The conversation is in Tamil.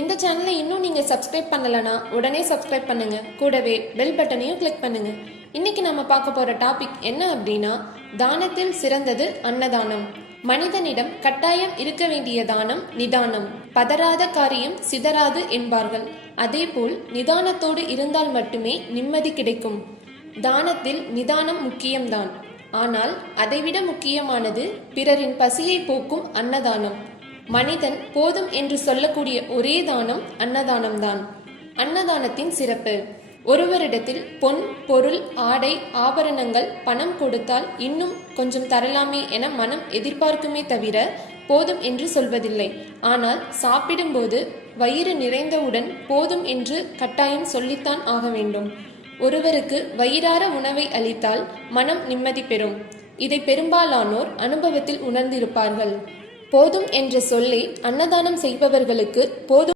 இந்த சேனலை இன்னும் நீங்கள் சப்ஸ்கிரைப் பண்ணலனா உடனே சப்ஸ்கிரைப் பண்ணுங்க. கூடவே பெல் பட்டனையும் கிளிக் பண்ணுங்க. இன்னைக்கு நம்ம பார்க்க போற டாபிக் என்ன அப்படின்னா, தானத்தில் சிறந்தது அன்னதானம். மனிதனிடம் கட்டாயம் இருக்க வேண்டிய தானம் நிதானம். பதறாத காரியம் சிதறாது என்பார்கள். அதேபோல் நிதானத்தோடு இருந்தால் மட்டுமே நிம்மதி கிடைக்கும். தானத்தில் நிதானம் முக்கியம்தான். ஆனால் அதைவிட முக்கியமானது பிறரின் பசியை போக்கும் அன்னதானம். மனிதன் போதும் என்று சொல்லக்கூடிய ஒரே தானம் அன்னதானம்தான். அன்னதானத்தின் சிறப்பு: ஒருவரிடத்தில் பொன், பொருள், ஆடை, ஆபரணங்கள், பணம் கொடுத்தால் இன்னும் கொஞ்சம் தரலாமே என மனம் எதிர்பார்க்குமே தவிர போதும் என்று சொல்வதில்லை. ஆனால் சாப்பிடும்போது வயிறு நிறைந்தவுடன் போதும் என்று கட்டாயம் சொல்லித்தான் ஆக வேண்டும். ஒருவருக்கு வயிறார உணவை அளித்தால் மனம் நிம்மதி பெறும். இதை பெரும்பாலானோர் அனுபவத்தில் உணர்ந்திருப்பார்கள். போதும் என்ற சொல்லே அன்னதானம் செய்பவர்களுக்கு போதும்